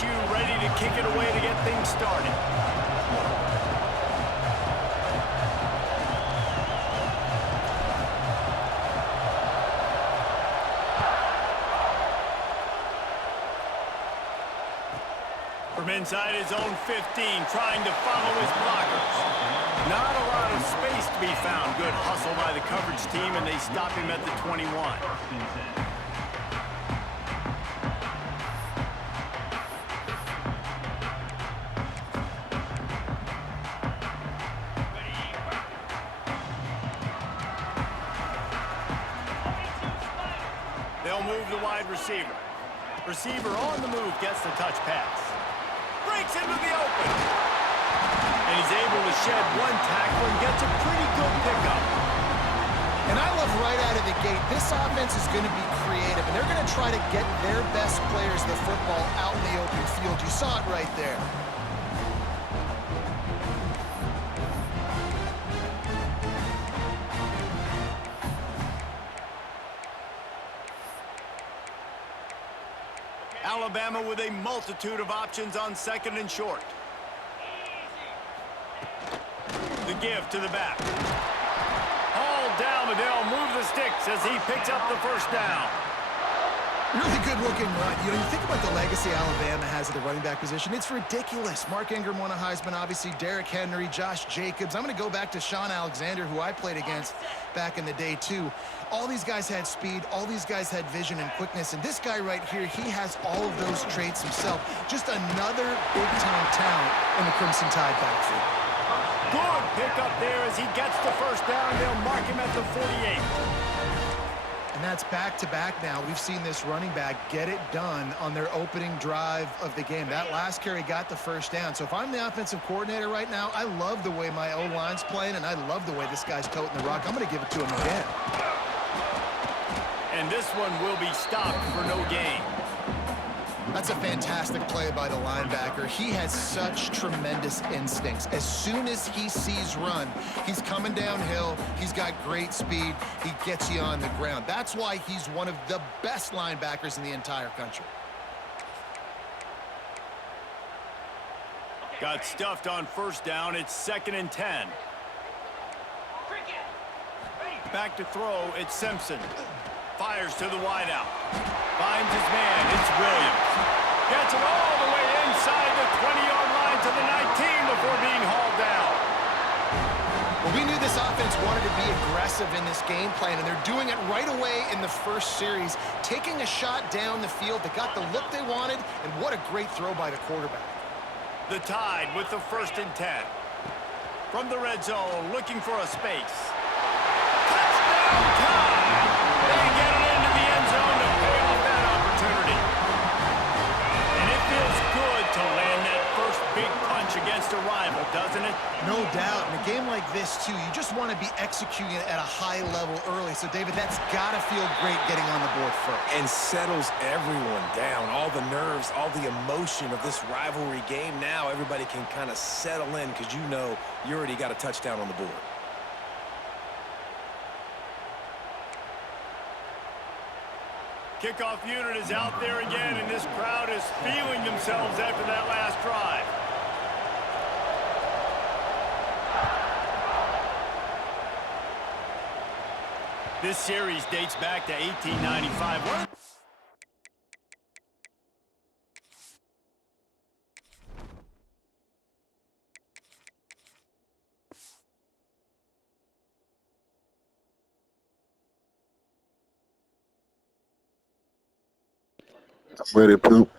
LSU ready to kick it away to get things started. From inside his own 15, trying to follow his blockers. Not a lot of space to be found. Good hustle by the coverage team, and they stop him at the 21. They'll move the wide receiver. Receiver on the move, gets the touch pass. Breaks into the open. And he's able to shed one tackle and gets a pretty good pickup. And I love right out of the gate, this offense is going to be creative, and they're going to try to get their best players of the football out in the open field. You saw it right there. Alabama with a multitude of options on second and short. The give to the back. Hauled down, but they'll move the sticks as he picks up the first down. Really good looking run. You know, you think about the legacy Alabama has at the running back position. It's ridiculous. Mark Ingram won a Heisman, obviously. Derrick Henry, Josh Jacobs. I'm going to go back to Sean Alexander, who I played against back in the day, too. All these guys had speed. All these guys had vision and quickness. And this guy right here, he has all of those traits himself. Just another big-time talent in the Crimson Tide backfield. Good pickup there as he gets the first down. They'll mark him at the 48. And that's back-to-back now. We've seen this running back get it done on their opening drive of the game. That last carry got the first down. So if I'm the offensive coordinator right now, I love the way my O-line's playing, and I love the way this guy's toting the rock. I'm going to give it to him again. And this one will be stopped for no gain. That's a fantastic play by the linebacker. He has such tremendous instincts. As soon as he sees run, he's coming downhill. He's got great speed. He gets you on the ground. That's why he's one of the best linebackers in the entire country. Got stuffed on first down. It's 2nd and 10. Back to throw. It's Simpson. Fires to the wideout. Finds his man. It's Williams. Gets it all the way inside the 20-yard line to the 19 before being hauled down. Well, we knew this offense wanted to be aggressive in this game plan, and they're doing it right away in the first series, taking a shot down the field. They got the look they wanted, and what a great throw by the quarterback. The Tide with the 1st and 10. From the red zone, looking for a space. Touchdown Tide! They get it into the end zone to pay off that opportunity. And it feels good to land that first big punch against a rival, doesn't it? No doubt. In a game like this, too, you just want to be executing it at a high level early. So, David, that's got to feel great getting on the board first. And settles everyone down. All the nerves, all the emotion of this rivalry game. Now everybody can kind of settle in because you know you already got a touchdown on the board. Kickoff unit is out there again, and this crowd is feeling themselves after that last drive. This series dates back to 1895. I'm ready, Poop.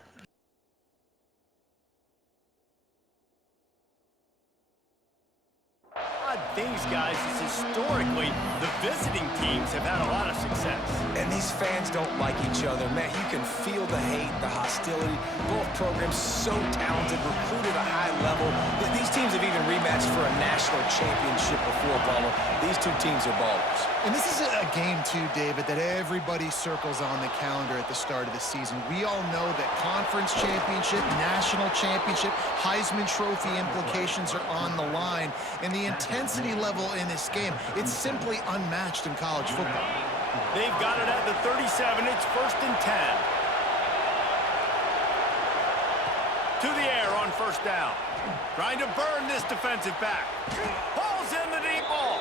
These guys is historically the visiting teams have had a lot of success. And these fans don't like each other. Man, you can feel the hate, the hostility. Both programs so talented, recruited at a high level. These teams have even rematched for a national championship before, Ballmer. These two teams are ballers. And this is a game, too, David, that everybody circles on the calendar at the start of the season. We all know that conference championship, national championship, Heisman Trophy implications are on the line. And the intensity level in this game, it's simply unmatched in college football. They've got it at the 37. It's 1st and 10. to the air on first down. Trying to burn this defensive back. Pulls in the deep ball.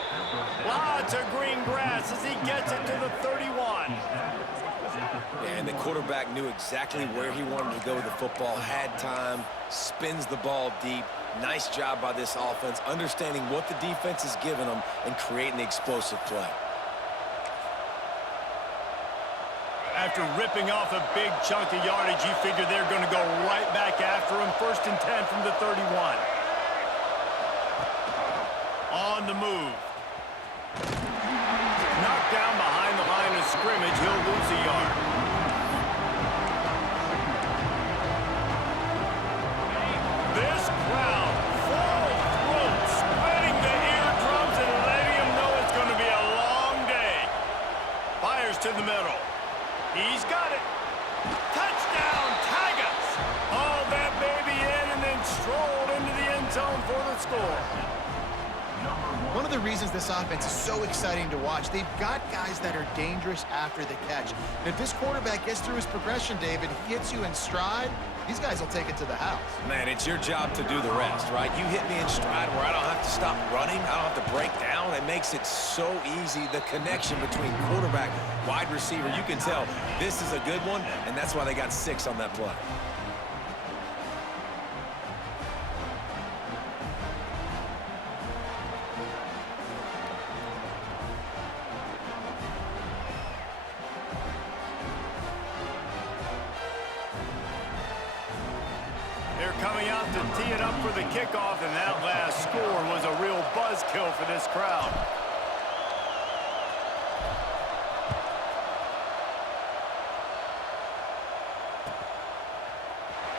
Lots of green grass as he gets it to the 31. And the quarterback knew exactly where he wanted to go with the football, had time, spins the ball deep. Nice job by this offense, understanding what the defense is giving them and creating the explosive play. After ripping off a big chunk of yardage, you figure they're going to go right back after him. 1st and 10 from the 31. On the move. Knocked down behind the line of scrimmage. He'll lose a yard. This crowd, full throat, splitting the eardrums and letting him know it's going to be a long day. Fires to the middle. He's got it. Touchdown, Tigers. Hauled that baby in and then strolled into the end zone for the score. One of the reasons this offense is so exciting to watch, they've got guys that are dangerous after the catch. And if this quarterback gets through his progression, David, he hits you in stride, these guys will take it to the house. Man, it's your job to do the rest, right? You hit me in stride where I don't have to stop running. I don't have to break down. It makes it so easy. The connection between quarterback, wide receiver, you can tell this is a good one, and that's why they got 6 on that play. They're coming out to tee it up for the kickoff, and that last score was a real buzzkill for this crowd.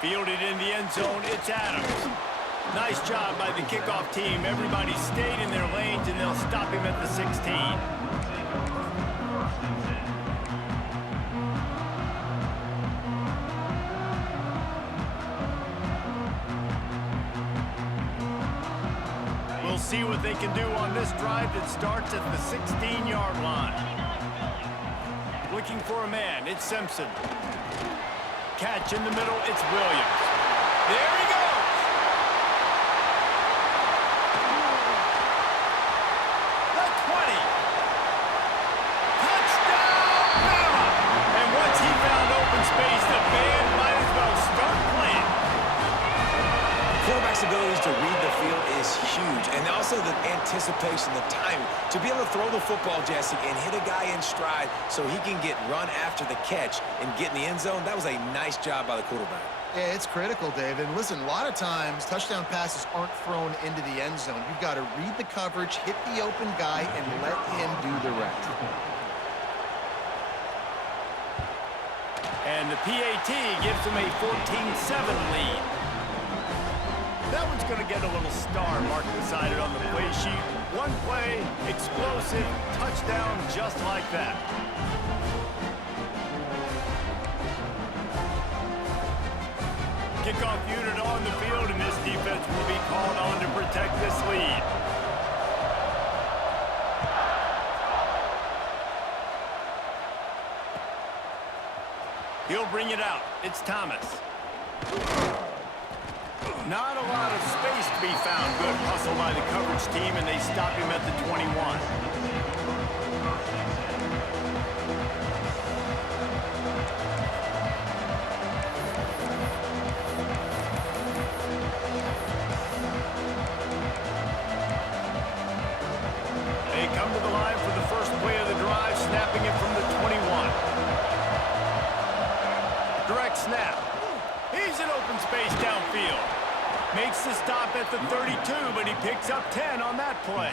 Fielded in the end zone, it's Adams. Nice job by the kickoff team. Everybody stayed in their lanes, and they'll stop him at the 16. We'll see what they can do on this drive that starts at the 16-yard line. Looking for a man, it's Simpson. Catch in the middle, it's Williams. There he goes! The 20. Touchdown, Bama! And once he found open space, the band might as well start playing. Quarterback's abilities to read the field is huge, and also the anticipation, the timing. To be able to throw the football, Jesse, and hit a guy in stride so he can get run after the catch and get in the end zone, that was a nice job by the quarterback. Yeah, it's critical, David. And listen, a lot of times, touchdown passes aren't thrown into the end zone. You've got to read the coverage, hit the open guy, and let him do the rest. And the PAT gives them a 14-7 lead. That one's going to get a little star marked beside it on the play sheet. One play, explosive, touchdown just like that. Kickoff unit on the field, and this defense will be called on to protect this lead. He'll bring it out. It's Thomas. Not a lot of space to be found. Good hustle by the coverage team, and they stop him at the 21. They come to the line for the first play of the drive, snapping it from the 21. Direct snap. He's in open space downfield. Makes the stop at the 32, but he picks up 10 on that play.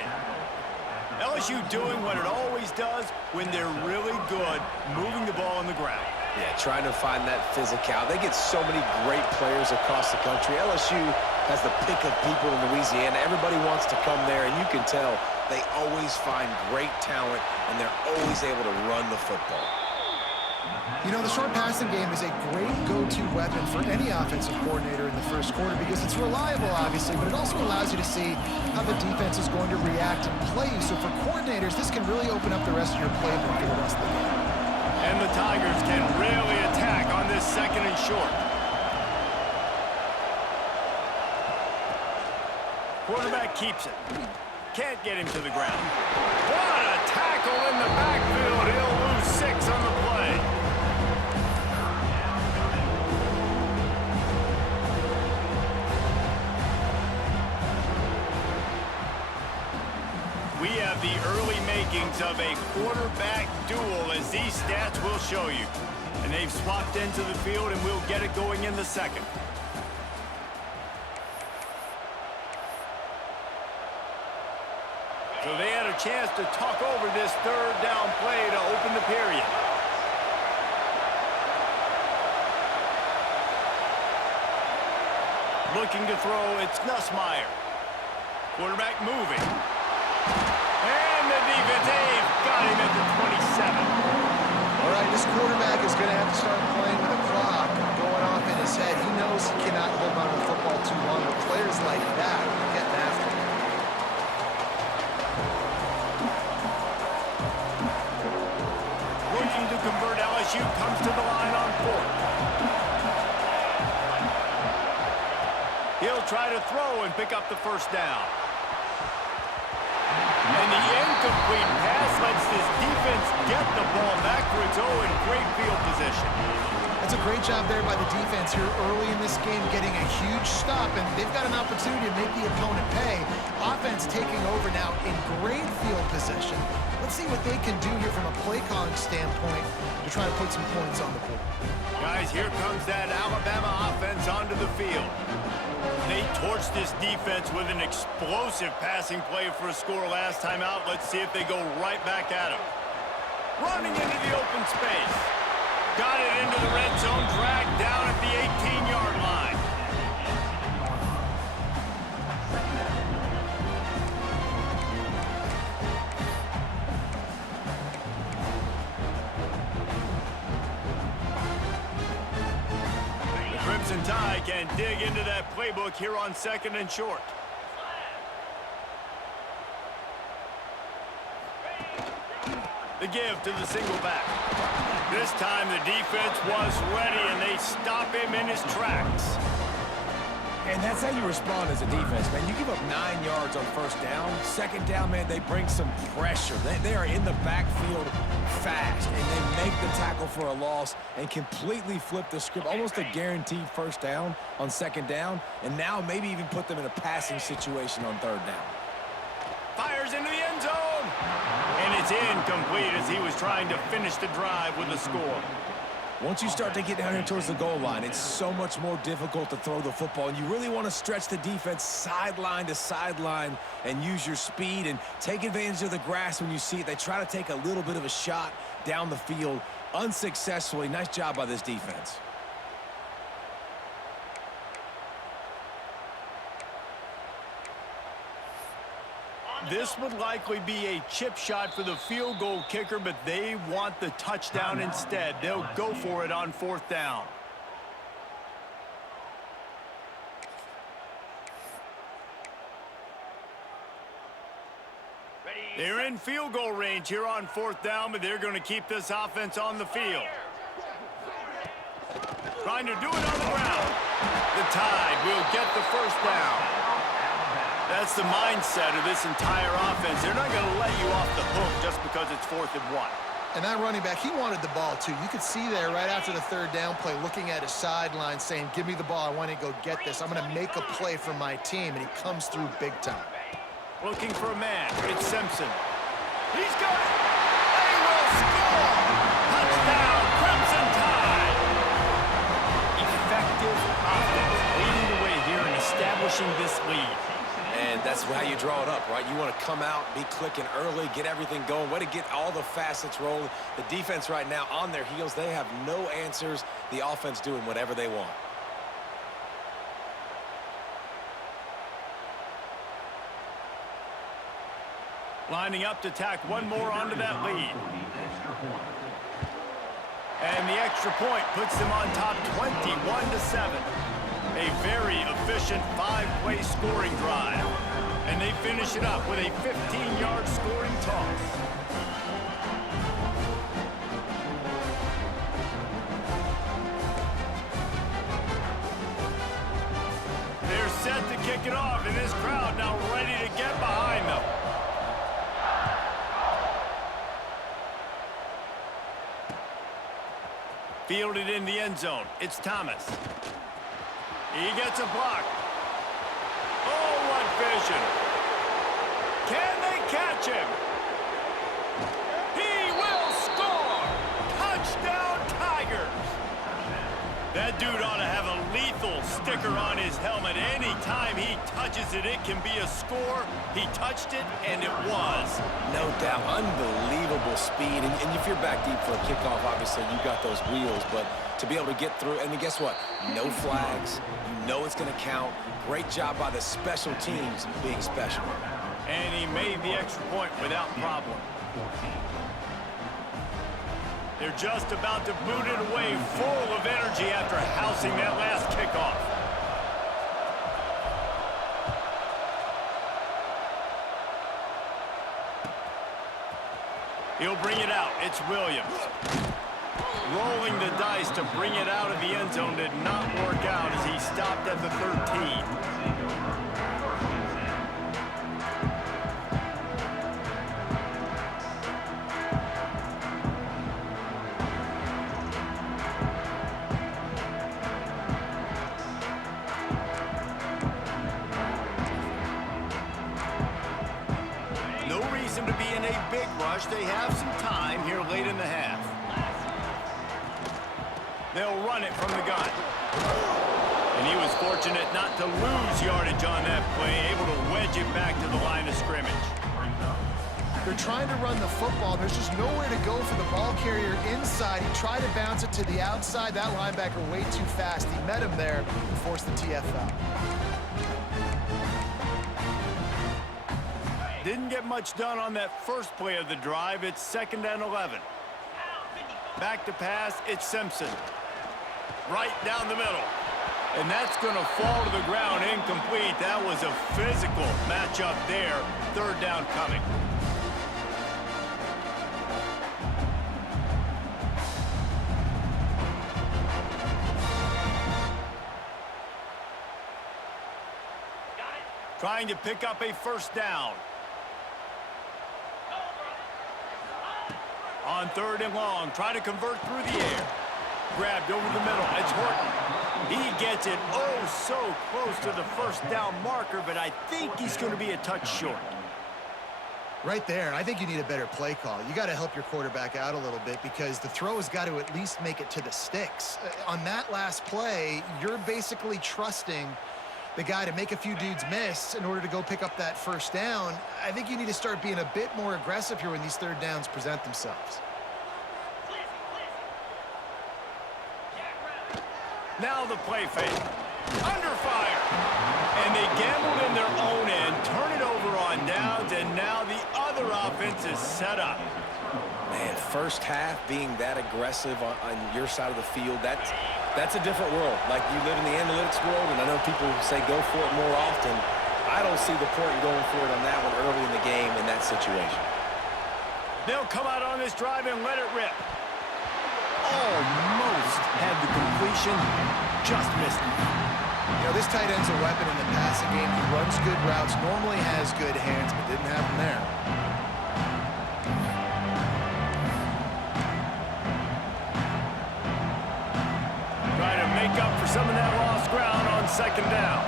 LSU doing what it always does when they're really good, moving the ball on the ground. Yeah, trying to find that physical. They get so many great players across the country. LSU has the pick of people in Louisiana. Everybody wants to come there, and you can tell they always find great talent, and they're always able to run the football. You know, the short passing game is a great go-to weapon for any offensive coordinator in the first quarter because it's reliable, obviously, but it also allows you to see how the defense is going to react and play you. So for coordinators, this can really open up the rest of your playbook for the rest of the game. And the Tigers can really attack on this 2nd and short. Quarterback keeps it. Can't get him to the ground. What a tackle in the backfield. He'll lose 6 on the play. We have the early makings of a quarterback duel, as these stats will show you. And they've swapped into the field, and we'll get it going in the second. So they had a chance to talk over this third down play to open the period. Looking to throw, it's Nussmeier. Quarterback moving. And the defense, they've got him at the 27. All right, this quarterback is going to have to start playing with a clock going off in his head. He knows he cannot hold on to the football too long, but players like that are getting after him. Looking to convert, LSU comes to the line on 4th. He'll try to throw and pick up the first down. And the incomplete pass lets this defense get the ball back for its own great field position. That's a great job there by the defense here early in this game, getting a huge stop, and they've got an opportunity to make the opponent pay. Offense taking over now in great field position. Let's see what they can do here from a play calling standpoint to try to put some points on the board. Guys, here comes that Alabama offense onto the field. They torched this defense with an explosive passing play for a score last time out. Let's see if they go right back at him. Running into the open space. Got it into the red zone, dragged down at the 18-yard line. The Crimson Tide can dig into that playbook here on 2nd and short. The give to the single back. This time the defense was ready, and they stop him in his tracks. And that's how you respond as a defense, man. You give up 9 yards on first down. Second down, man, they bring some pressure. They are in the backfield fast, and they make the tackle for a loss and completely flip the script. Almost a guaranteed first down on second down, and now maybe even put them in a passing situation on third down. Fires into the end zone. And it's incomplete as he was trying to finish the drive with a score. Once you start to get down here towards the goal line, it's so much more difficult to throw the football, and you really want to stretch the defense sideline to sideline and use your speed and take advantage of the grass when you see it. They try to take a little bit of a shot down the field unsuccessfully. Nice job by this defense. This would likely be a chip shot for the field goal kicker, but they want the touchdown instead. They'll go for it on 4th down. They're in field goal range here on 4th down, but they're going to keep this offense on the field. Trying to do it on the ground. The Tide will get the first down. That's the mindset of this entire offense. They're not going to let you off the hook just because it's 4th and 1. And that running back, he wanted the ball too. You could see there right after the third down play, looking at his sideline saying, give me the ball, I want to go get this. I'm going to make a play for my team, and he comes through big time. Looking for a man. It's Simpson. He's got it. They will score. Touchdown, Crimson Tide. Effective offense leading the way here and establishing this lead. And that's how you draw it up, right? You want to come out, be clicking early, get everything going. Way to get all the facets rolling. The defense right now on their heels. They have no answers. The offense doing whatever they want. Lining up to tack one more onto that lead. And the extra point puts them on top 21-7. A very efficient 5-play scoring drive. And they finish it up with a 15-yard scoring toss. They're set to kick it off, and this crowd now Fielded in the end zone. It's Thomas. He gets a block. Oh, what vision. Can they catch him? He will score! Touchdown, Tigers! That dude ought to have a lethal sticker on his helmet. Anytime he touches it, it can be a score. He touched it, and it was. No doubt. Unbelievable speed. And if you're back deep for a kickoff, obviously you got those wheels. But to be able to get through, and guess what? No flags. You know it's going to count. Great job by the special teams being special. And he made the extra point without problem. They're just about to boot it away, full of energy after housing that last kickoff. He'll bring it out. It's Williams. Rolling the dice to bring it out of the end zone did not work out as he stopped at the 13. To be in a big rush. They have some time here late in the half. They'll run it from the gun. And he was fortunate not to lose yardage on that play, able to wedge it back to the line of scrimmage. They're trying to run the football. There's just nowhere to go for the ball carrier inside. He tried to bounce it to the outside. That linebacker way too fast. He met him there and forced the TFL. Didn't get much done on that first play of the drive. It's 2nd and 11. Back to pass, it's Simpson. Right down the middle. And that's going to fall to the ground incomplete. That was a physical matchup there. 3rd down coming. Trying to pick up a 1st down. On 3rd and long, try to convert through the air. Grabbed over the middle. It's Horton. He gets it oh so close to the 1st down marker, but I think he's going to be a touch short. Right there, I think you need a better play call. You got to help your quarterback out a little bit because the throw has got to at least make it to the sticks. On that last play, you're basically trusting the guy to make a few dudes miss in order to go pick up that 1st down. I think you need to start being a bit more aggressive here when these 3rd downs present themselves. Now the play fake. Under fire. And they gambled in their own end, turn it over on downs, and now the other offense is set up. Man, first half being that aggressive on your side of the field, that's a different world. Like, you live in the analytics world, and I know people say go for it more often. I don't see the point in going for it on that one early in the game in that situation. They'll come out on this drive and let it rip. Almost had the completion, just missed it. You know, this tight end's a weapon in the passing game. He runs good routes, normally has good hands, but didn't have them there. Try to make up for some of that lost ground on 2nd down.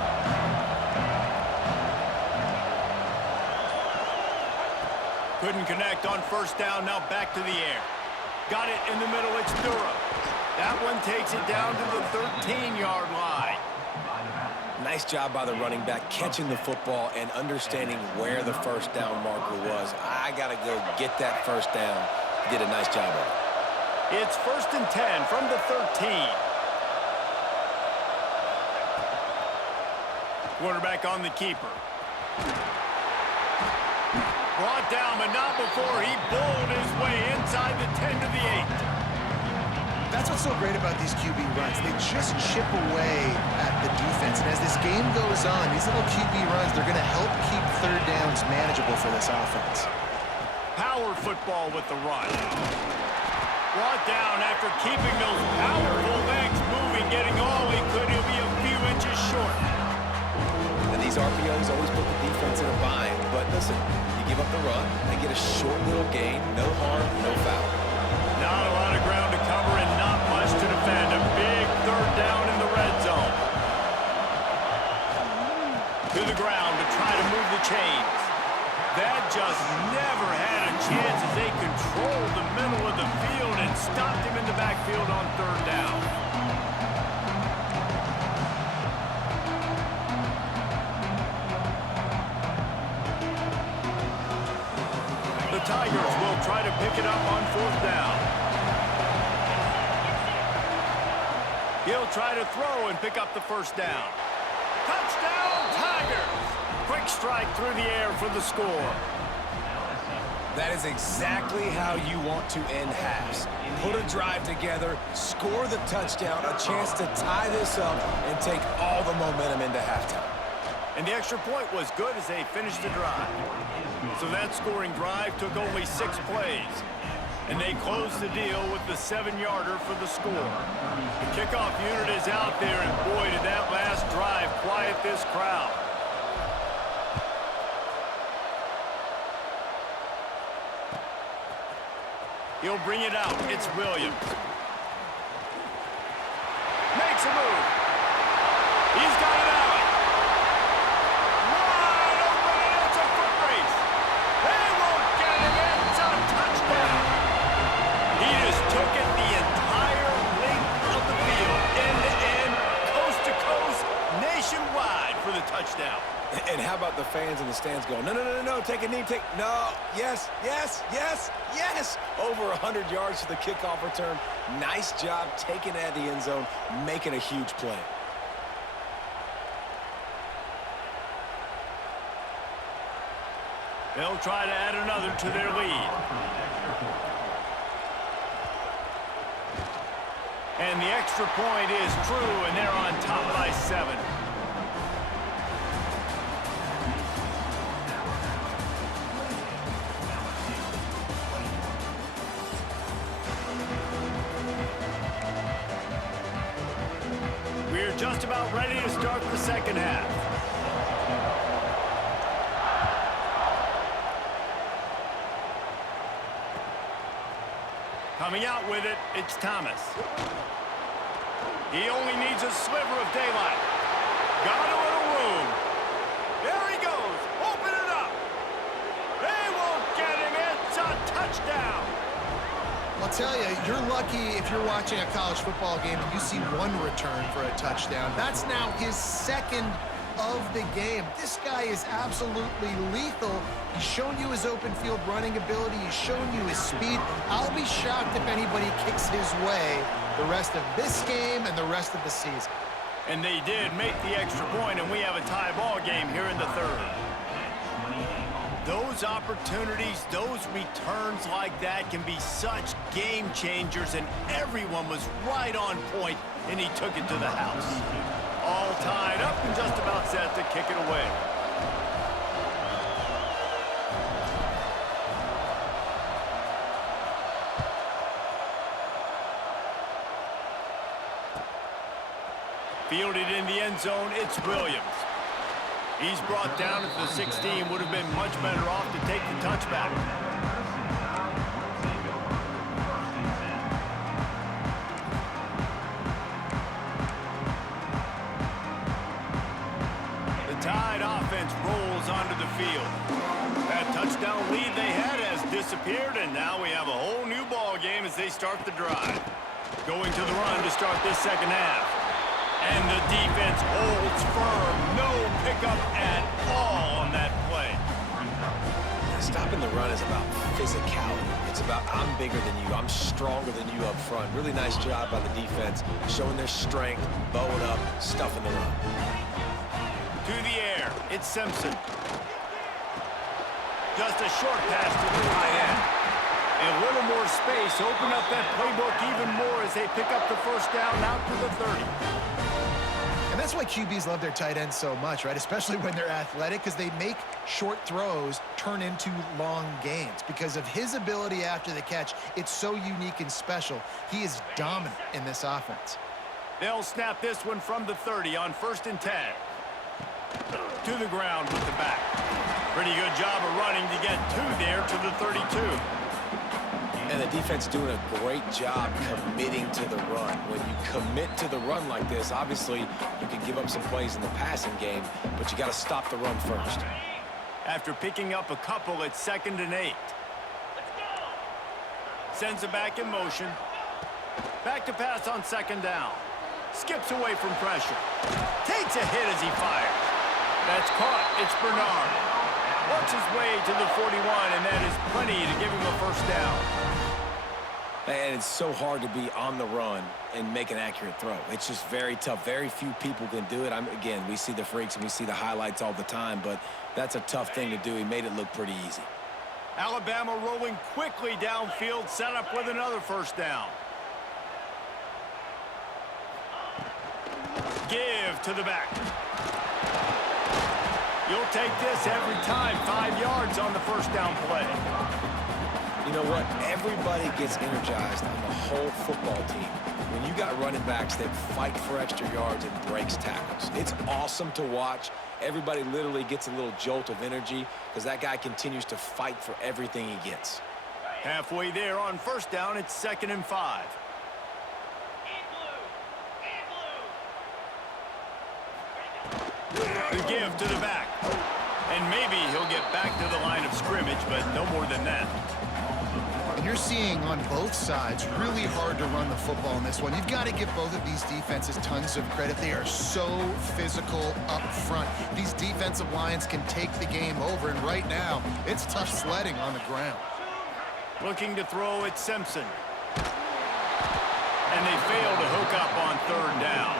Couldn't connect on 1st down, now back to the air. Got it in the middle, it's Durham. That one takes it down to the 13-yard line. Nice job by the running back, catching the football and understanding where the 1st down marker was. I got to go get that 1st down. Did a nice job of it. It's 1st and 10 from the 13. Quarterback on the keeper. Brought down, but not before he bowled his way inside the 10 to the 8. That's what's so great about these QB runs. They just chip away at the defense. And as this game goes on, these little QB runs, they're going to help keep 3rd downs manageable for this offense. Power football with the run. Brought down after keeping those powerful legs moving, getting all he could. He'll be a few inches short. And these RPOs always put the defense in a bind. But listen, you give up the run, they get a short little gain, no harm, no foul. Not a lot of ground to cover and not much to defend. controlled the middle of the field and stopped him in the backfield on third down. The Tigers will try to pick it up on fourth down. He'll try to throw and pick up the first down. Touchdown, Tigers! Quick strike through the air for the score. That is exactly how you want to end halves. Put a drive together, score the touchdown, a chance to tie this up, and take all the momentum into halftime. And the extra point was good as they finished the drive. So that scoring drive took only 6 plays. And they closed the deal with the 7-yarder for the score. The kickoff unit is out there, and boy, did that last drive quiet this crowd. He'll bring it out. It's Williams. Makes a move. He's got it out. Wide open, and it's a foot race. They won't get him. It's a touchdown. He just took it the entire length of the field, end-to-end, coast-to-coast, nationwide for the touchdown. And how about the fans in the stands going, no, no, no, no, take a knee, no, yes, yes, yes, yes. Over 100 yards to the kickoff return. Nice job taking it out of the end zone, making a huge play. They'll try to add another to their lead. And the extra point is true, and they're on top by 7. We're just about ready to start the second half. Coming out with it, it's Thomas. He only needs a sliver of daylight. Got a little room. There he goes. Open it up. They won't get him. It's a touchdown. I'll tell you, you're lucky if you're watching a college football game and you see one return for a touchdown. That's now his second of the game. This guy is absolutely lethal. He's shown you his open field running ability. He's shown you his speed. I'll be shocked if anybody kicks his way the rest of this game and the rest of the season. And they did make the extra point, and we have a tie ball game here in the third. Those opportunities, those returns like that can be such game changers, and everyone was right on point, and he took it to the house. All tied up and just about set to kick it away. Fielded in the end zone, it's Williams. He's brought down at the 16, would have been much better off to take the touchback. The Tide offense rolls onto the field. That touchdown lead they had has disappeared, and now we have a whole new ball game as they start the drive. Going to the run to start this second half. And the defense holds firm. No pickup at all on that play. Stopping the run is about physicality. It's about I'm bigger than you. I'm stronger than you up front. Really nice job by the defense, showing their strength, bowing up, stuffing the run. To the air, it's Simpson. Just a short pass to the tight end. A little more space, open up that playbook even more as they pick up the first down out to the 30. And that's why QBs love their tight ends so much, right? Especially when they're athletic, because they make short throws turn into long gains. Because of his ability after the catch, it's so unique and special. He is dominant in this offense. They'll snap this one from the 30 on 1st and 10. To the ground with the back. Pretty good job of running to get to there to the 32. And the defense doing a great job committing to the run. When you commit to the run like this, obviously you can give up some plays in the passing game, but you got to stop the run first. After picking up a couple, it's 2nd and 8. Sends it back in motion. Back to pass on second down. Skips away from pressure. Takes a hit as he fires. That's caught. It's Bernard. Works his way to the 41, and that is plenty to give him a first down. And it's so hard to be on the run and make an accurate throw. It's just very tough. Very few people can do it. Again, we see the freaks and we see the highlights all the time, but that's a tough thing to do. He made it look pretty easy. Alabama rolling quickly downfield, set up with another first down. Give to the back. You'll take this every time. 5 yards on the first down play. You know what? Everybody gets energized on the whole football team. When you got running backs that fight for extra yards and breaks tackles, it's awesome to watch. Everybody literally gets a little jolt of energy because that guy continues to fight for everything he gets. Halfway there on first down, it's 2nd and 5. The give to the back. And maybe he'll get back to the line of scrimmage, but no more than that. And you're seeing on both sides really hard to run the football in this one. You've got to give both of these defenses tons of credit. They are so physical up front. These defensive lines can take the game over, and right now, it's tough sledding on the ground. Looking to throw at Simpson. And they fail to hook up on 3rd down.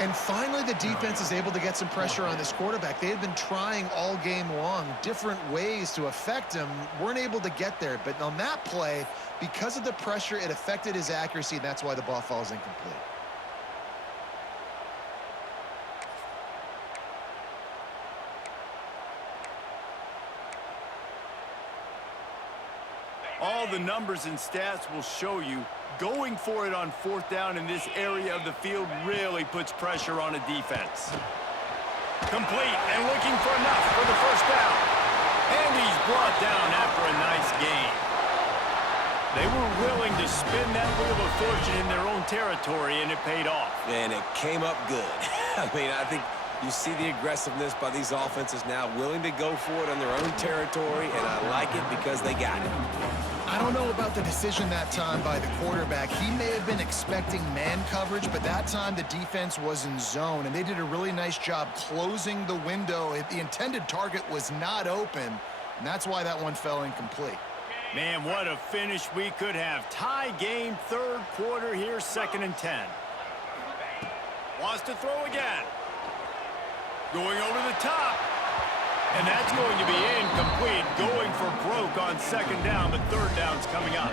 And finally, the defense is able to get some pressure on this quarterback. They had been trying all game long different ways to affect him, weren't able to get there. But on that play, because of the pressure, it affected his accuracy, and that's why the ball falls incomplete. All the numbers and stats will show you going for it on 4th down in this area of the field really puts pressure on a defense. Complete and looking for enough for the first down. And he's brought down after a nice gain. They were willing to spin that wheel of fortune in their own territory, and it paid off. And it came up good. I mean, I think you see the aggressiveness by these offenses now, willing to go for it on their own territory, and I like it because they got it. I don't know about the decision that time by the quarterback. He may have been expecting man coverage, but that time the defense was in zone, and they did a really nice job closing the window. The intended target was not open, and that's why that one fell incomplete. Man, what a finish we could have. Tie game, 3rd quarter here, 2nd and 10. Wants to throw again. Going over the top. And that's going to be incomplete. Going for broke on 2nd down, but 3rd down's coming up.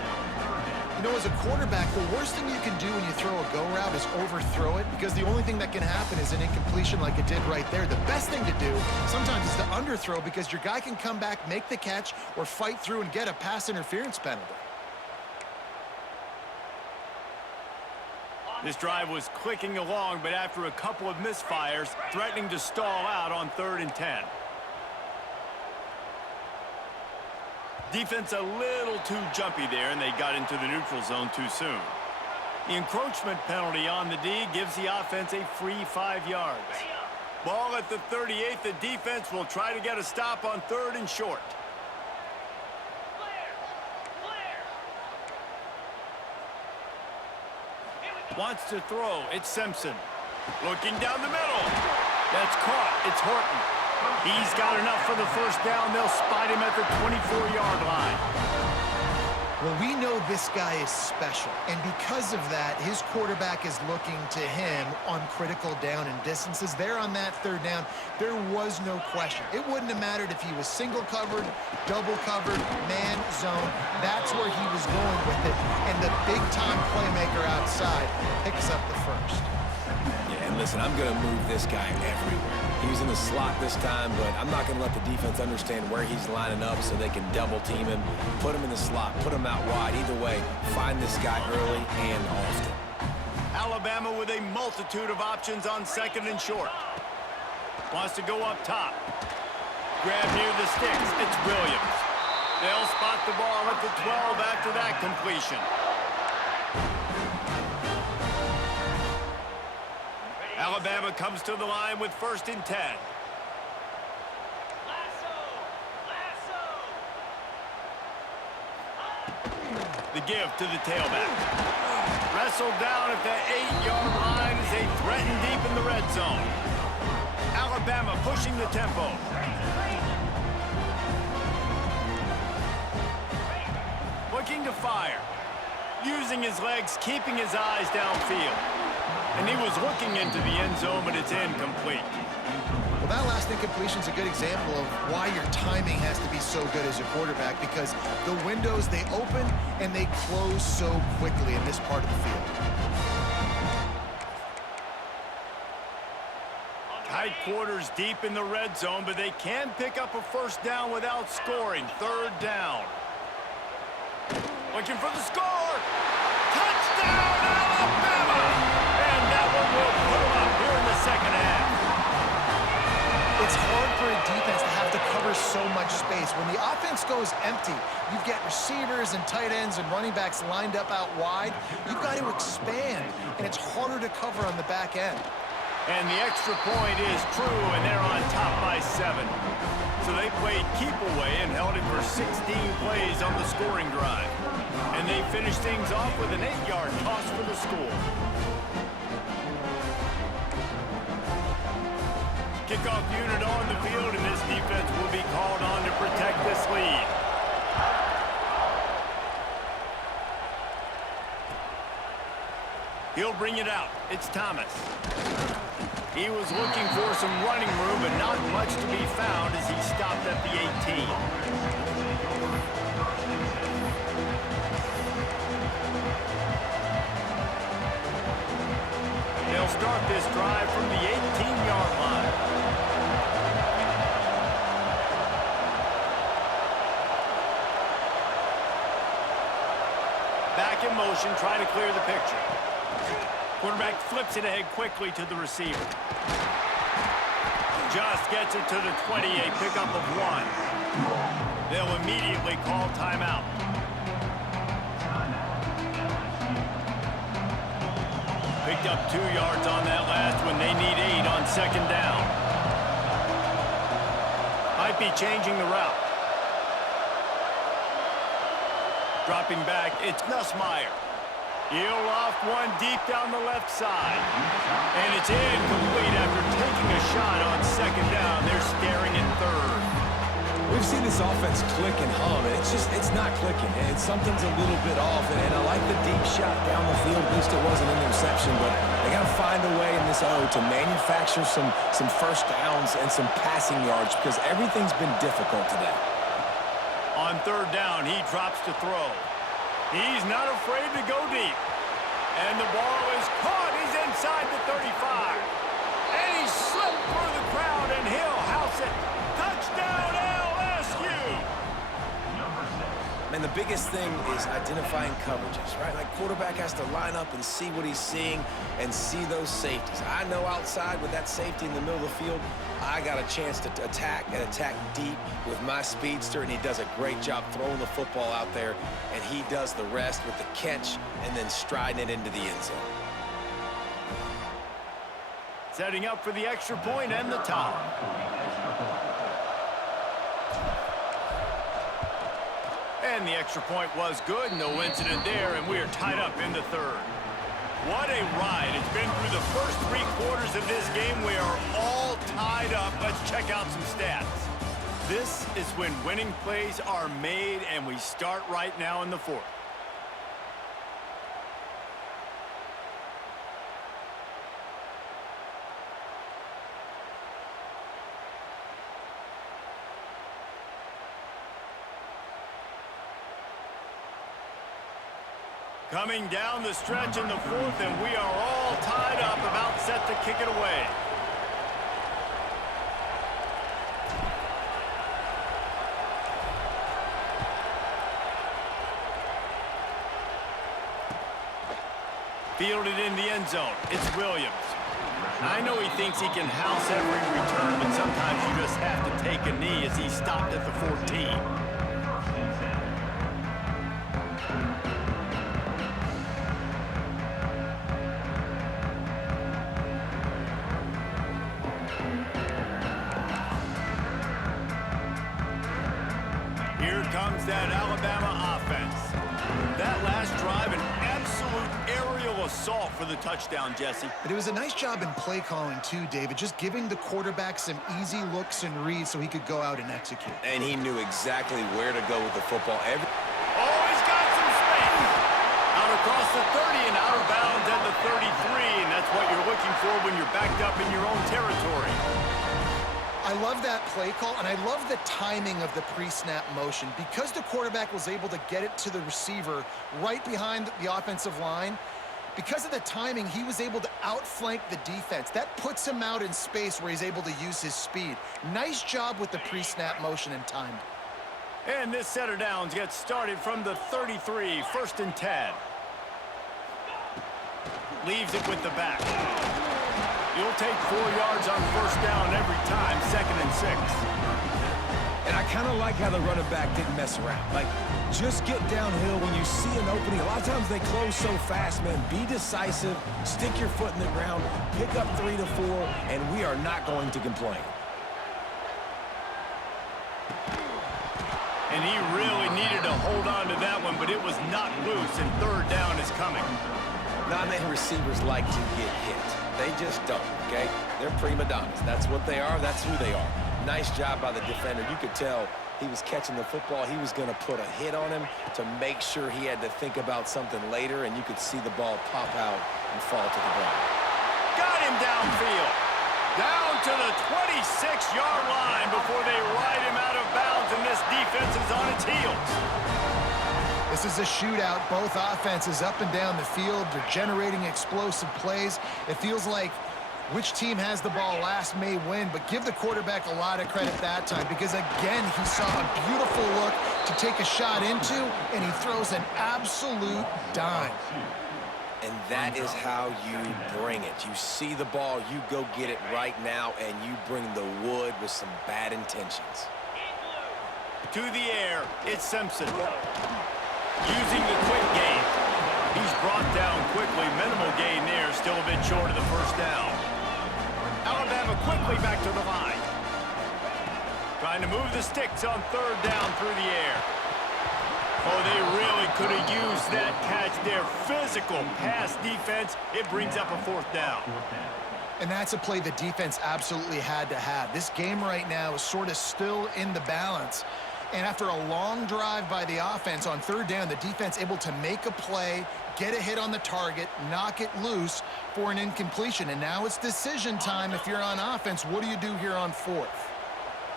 You know, as a quarterback, the worst thing you can do when you throw a go route is overthrow it, because the only thing that can happen is an incompletion like it did right there. The best thing to do sometimes is to underthrow, because your guy can come back, make the catch, or fight through and get a pass interference penalty. This drive was clicking along, but after a couple of misfires, threatening to stall out on 3rd and 10. Defense a little too jumpy there, and they got into the neutral zone too soon. The encroachment penalty on the D gives the offense a free 5 yards. Ball at the 38. The defense will try to get a stop on 3rd and short. Wants to throw. It's Simpson. Looking down the middle. That's caught. It's Horton. He's got enough for the first down. They'll spot him at the 24-yard line. Well, we know this guy is special, and because of that, his quarterback is looking to him on critical down and distances. There on that 3rd down, there was no question. It wouldn't have mattered if he was single covered, double covered, man zone. That's where he was going with it, and the big-time playmaker outside picks up the first. Yeah, and listen, I'm going to move this guy everywhere. He was in the slot this time, but I'm not going to let the defense understand where he's lining up so they can double team him, put him in the slot, put him out wide. Either way, find this guy early and often. Alabama with a multitude of options on 2nd and short. Wants to go up top. Grab near the sticks. It's Williams. They'll spot the ball at the 12 after that completion. Alabama comes to the line with 1st and 10. The give to the tailback. Wrestled down at the 8-yard line as they threaten deep in the red zone. Alabama pushing the tempo. Looking to fire. Using his legs, keeping his eyes downfield. And he was looking into the end zone, but it's incomplete. Well, that last incompletion is a good example of why your timing has to be so good as a quarterback, because the windows, they open and they close so quickly in this part of the field. Tight quarters deep in the red zone, but they can pick up a first down without scoring. Third down. Looking for the score. Touchdown, Alabama! And that one will put them up here in the second half. It's hard for a defense to have to cover so much space. When the offense goes empty, you get receivers and tight ends and running backs lined up out wide. You've got to expand, and it's harder to cover on the back end. And the extra point is true, and they're on top by 7. So they played keep away and held it for 16 plays on the scoring drive. And they finished things off with an 8-yard toss for the score. Kickoff unit on the field, and this defense will be called on to protect this lead. He'll bring it out. It's Thomas. He was looking for some running room, but not much to be found as he stopped at the 18. They'll start this drive from the 18-yard line. Back in motion, trying to clear the picture. Quarterback flips it ahead quickly to the receiver. Just gets it to the 20, a pickup of 1. They'll immediately call timeout. Picked up 2 yards on that last one. They need 8 on second down. Might be changing the route. Dropping back, it's Nussmeier. He'll off one deep down the left side. And it's incomplete after taking a shot on second down. They're staring at third. We've seen this offense click and hum, and it's not clicking. And something's a little bit off, and I like the deep shot down the field. At least it wasn't an interception, but they got to find a way in this O to manufacture some first downs and some passing yards, because everything's been difficult today. On third down, he drops to throw. He's not afraid to go deep. And the ball is caught. He's inside the 35. And he slipped through the crowd, and he'll house it. Touchdown, LSU! Man, the biggest thing is identifying coverages, right? Like, quarterback has to line up and see what he's seeing and see those safeties. I know outside with that safety in the middle of the field, I got a chance to attack and attack deep with my speedster, and he does a great job throwing the football out there, and he does the rest with the catch and then striding it into the end zone. Setting up for the extra point and the top. And the extra point was good. No incident there, and we are tied up in the third. What a ride. It's been through the first 3 quarters of this game. We are all tied up. Let's check out some stats. This is when winning plays are made, and we start right now in the fourth. Coming down the stretch in the fourth, and we are all tied up, about set to kick it away. Fielded in the end zone. It's Williams. I know he thinks he can house every return, but sometimes you just have to take a knee as he stopped at the 14. Here comes that Alabama offense. That total assault for the touchdown, Jesse. But it was a nice job in play calling too, David, just giving the quarterback some easy looks and reads so he could go out and execute. And he knew exactly where to go with the football. Oh, he's got some space. Out across the 30 and out of bounds at the 33, and that's what you're looking for when you're backed up in your own territory. I love that play call, and I love the timing of the pre-snap motion. Because the quarterback was able to get it to the receiver right behind the offensive line, because of the timing, he was able to outflank the defense. That puts him out in space where he's able to use his speed. Nice job with the pre-snap motion and timing. And this set of downs gets started from the 33, 1st and 10. Leaves it with the back. You'll take 4 yards on 1st down every time, 2nd and 6. And I kind of like how the running back didn't mess around. Like, just get downhill when you see an opening. A lot of times they close so fast, man. Be decisive, stick your foot in the ground, pick up 3 to 4, and we are not going to complain. And he really needed to hold on to that one, but it was not loose, and 3rd down is coming. Non-man receivers like to get hit. They just don't, okay? They're prima donnas. That's what they are. That's who they are. Nice job by the defender. You could tell he was catching the football. He was going to put a hit on him to make sure he had to think about something later, and you could see the ball pop out and fall to the ground. Got him downfield. Down to the 26-yard line before they ride him out of bounds, and this defense is on its heels. This is a shootout. Both offenses up and down the field. They're generating explosive plays. It feels like which team has the ball last may win, but give the quarterback a lot of credit that time because, again, he saw a beautiful look to take a shot into, and he throws an absolute dime. And that is how you bring it. You see the ball, you go get it right now, and you bring the wood with some bad intentions. To the air, it's Simpson. Using the quick gain. He's brought down quickly. Minimal gain there, still a bit short of the 1st down. Alabama quickly back to the line. Trying to move the sticks on 3rd down through the air. Oh, they really could have used that catch there. Physical pass defense. It brings up a 4th down. And that's a play the defense absolutely had to have. This game right now is sort of still in the balance. And after a long drive by the offense on 3rd down, the defense able to make a play, get a hit on the target, knock it loose for an incompletion. And now it's decision time if you're on offense. What do you do here on 4th?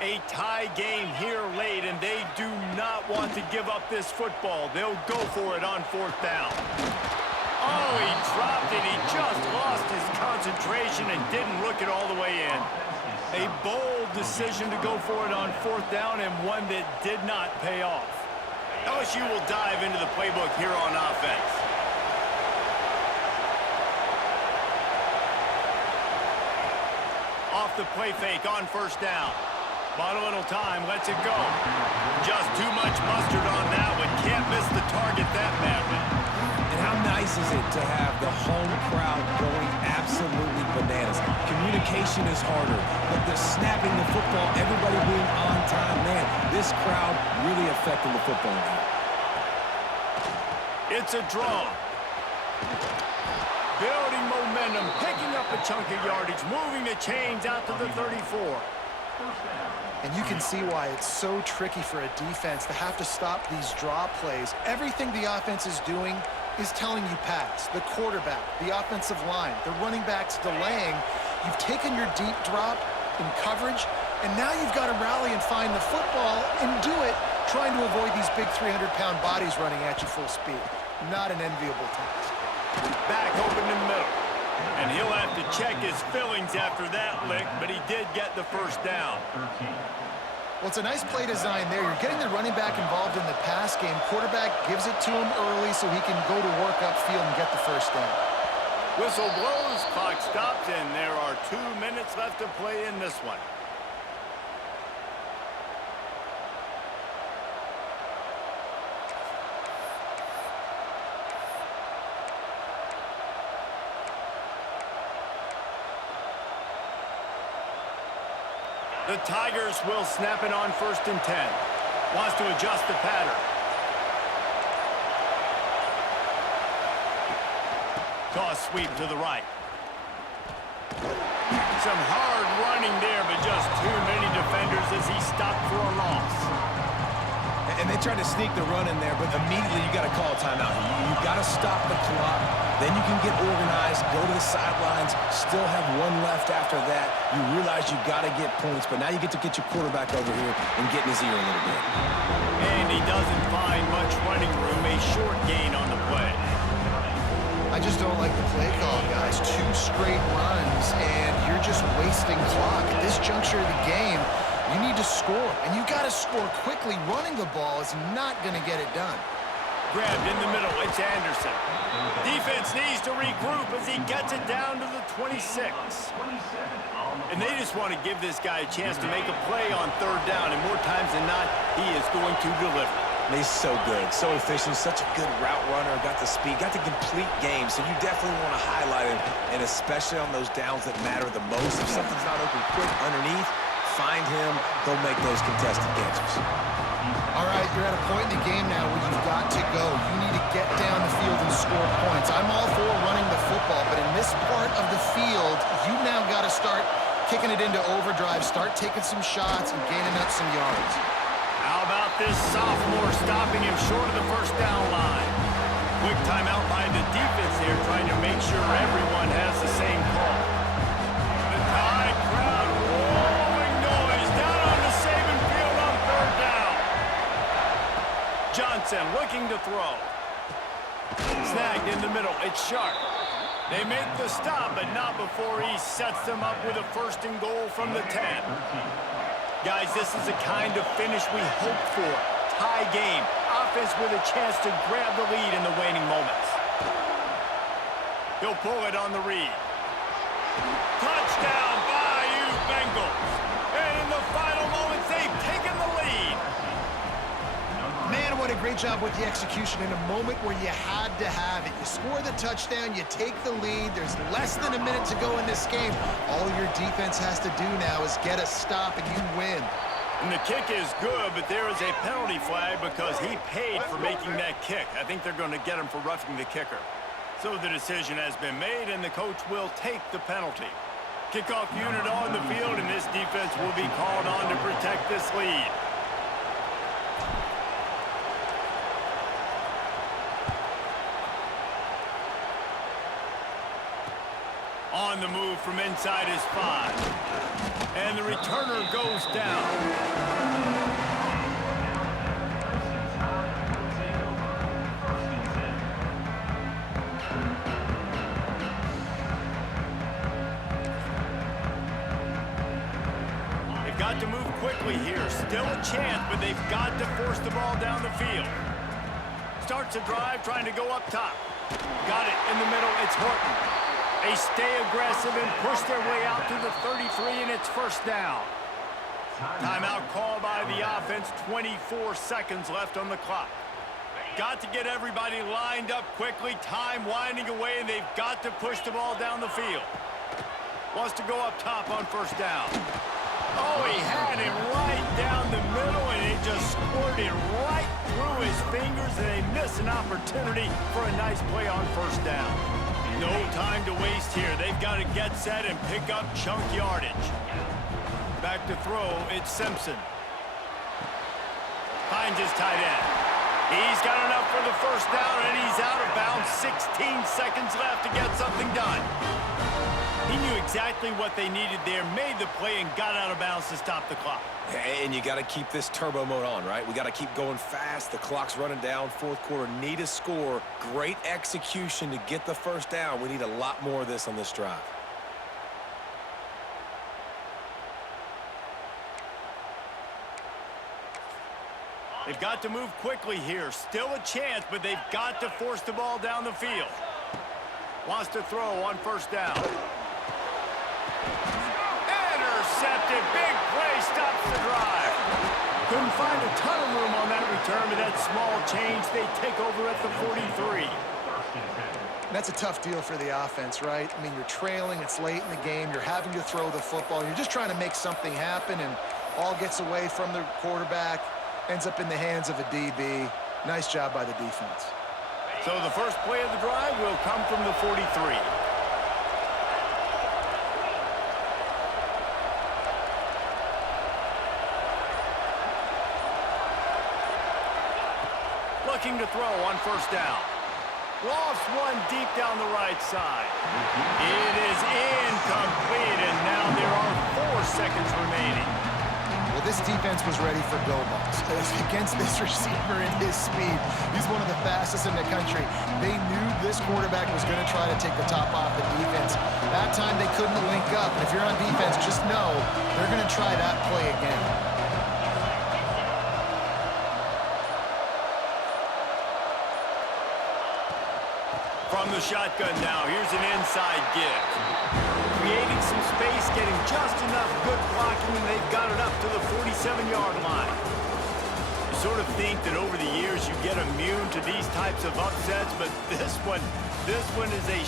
A tie game here late, and they do not want to give up this football. They'll go for it on 4th down. Oh, he dropped it. He just lost his concentration and didn't look it all the way in. A bold decision to go for it on 4th down, and one that did not pay off. LSU will dive into the playbook here on offense. Off the play fake on 1st down. Bought a little time, lets it go. Just too much mustard on that one. Can't miss the target that badly. And how nice is it to have the home crowd going absolutely bananas? Communication is harder, but the snapping the football, everybody being on time, man, this crowd really affecting the football game. It's a draw. Building momentum, picking up a chunk of yardage, moving the chains out to the 34. And you can see why it's so tricky for a defense to have to stop these draw plays. Everything the offense is doing is telling you pass. The quarterback, the offensive line, the running backs delaying. You've taken your deep drop in coverage, and now you've got to rally and find the football and do it, trying to avoid these big 300-pound bodies running at you full speed. Not an enviable task. Back open in the middle. And he'll have to check his fillings after that lick, but he did get the 1st down. Well, it's a nice play design there. You're getting the running back involved in the pass game. Quarterback gives it to him early so he can go to work upfield and get the 1st down. Whistle blows, clock stops, and there are 2 minutes left to play in this one. The Tigers will snap it on 1st and 10. Wants to adjust the pattern. Toss sweep to the right. Some hard running there, but just too many defenders as he stopped for a loss. And they tried to sneak the run in there, but immediately you got to call a timeout. You got to stop the clock. Then you can get organized, go to the sidelines, still have one left after that. You realize you got to get points, but now you get to get your quarterback over here and get in his ear a little bit. And he doesn't find much running room, a short gain on the play. I just don't like the play call, guys. 2 straight runs, and you're just wasting clock. At this juncture of the game, you need to score, and you got to score quickly. Running the ball is not going to get it done. Grabbed in the middle, it's Anderson. Defense needs to regroup as he gets it down to the 26. And they just want to give this guy a chance to make a play on 3rd down, and more times than not, he is going to deliver. He's so good, so efficient, such a good route runner, got the speed, got the complete game, so you definitely want to highlight him, and especially on those downs that matter the most. If something's not open quick underneath, find him, he'll make those contested catches. All right, you're at a point in the game now where you've got to go. You need to get down the field and score points. I'm all for running the football, but in this part of the field, you now got to start kicking it into overdrive, start taking some shots and gaining up some yards. How about this sophomore stopping him short of the 1st down line? Quick timeout by the defense here, trying to make sure everyone has the same call. The Tide crowd rolling noise down on the Saban field on 3rd down. Johnson looking to throw. Snagged in the middle, it's Sharp. They make the stop, but not before he sets them up with a 1st and goal from the 10. Guys, this is the kind of finish we hope for. Tie game. Offense with a chance to grab the lead in the waning moments. He'll pull it on the read. Touchdown, Bayou Bengals. And in the final moments, they've taken the lead. Man, what a great job with the execution in a moment where you had to have it. You score the touchdown, you take the lead. There's less than a minute to go in this game. All your defense has to do now is get a stop and you win. And the kick is good, but there is a penalty flag because he paid for making that kick. I think they're going to get him for roughing the kicker. So the decision has been made, and the coach will take the penalty. Kickoff unit on the field, and this defense will be called on to protect this lead. On the move from inside his 5. And the returner goes down. They've got to move quickly here. Still a chance, but they've got to force the ball down the field. Starts a drive, trying to go up top. Got it in the middle, it's Horton. They stay aggressive and push their way out to the 33, and it's 1st down. Timeout call by the offense, 24 seconds left on the clock. Got to get everybody lined up quickly, time winding away, and they've got to push the ball down the field. Wants to go up top on 1st down. Oh, he had him right down the middle, and it just squirted right through his fingers, and they miss an opportunity for a nice play on 1st down. No time to waste here. They've got to get set and pick up chunk yardage. Back to throw, it's Simpson. Finds his tight end. He's got enough for the 1st down, and he's out of bounds. 16 seconds left to get something done. He knew exactly what they needed there, made the play, and got out of bounds to stop the clock. And you got to keep this turbo mode on, right? We got to keep going fast. The clock's running down. 4th quarter, need a score. Great execution to get the 1st down. We need a lot more of this on this drive. They've got to move quickly here. Still a chance, but they've got to force the ball down the field. Wants to throw on 1st down. Intercepted. Big play stops the drive. Couldn't find a ton of room on that return, but that small change, they take over at the 43. That's a tough deal for the offense, right? I mean, you're trailing, it's late in the game, you're having to throw the football, you're just trying to make something happen, and all gets away from the quarterback, ends up in the hands of a DB. Nice job by the defense. So the first play of the drive will come from the 43. Looking to throw on first down. Lofts one deep down the right side. It is incomplete, and now there are 4 seconds remaining. Well, this defense was ready for go balls. Against this receiver and his speed, he's one of the fastest in the country. They knew this quarterback was going to try to take the top off the defense. That time they couldn't link up. And if you're on defense, just know they're going to try that play again. From the shotgun now, here's an inside give. Creating some space, getting just enough good blocking, and they've got it up to the 47-yard line. You sort of think that over the years you get immune to these types of upsets, but this one is a